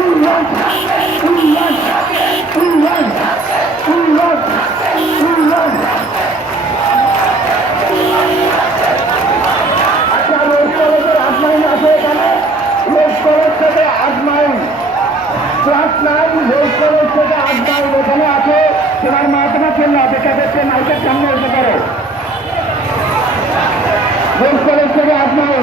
উল্লাস উল্লাস উল্লাস উল্লাস উল্লাস। আচ্ছা, রোজ কলেজের 8 মাইল আছে এখানে, রোজ কলেজ থেকে 8 মাইল ক্লাস 9 রোজ কলেজ থেকে 8 মাইল এখানে আছে। তোমার মা তোমার জন্য অপেক্ষা করছে, মাইকের সামনে এসে করো। রোজ কলেজ থেকে 8 মাইল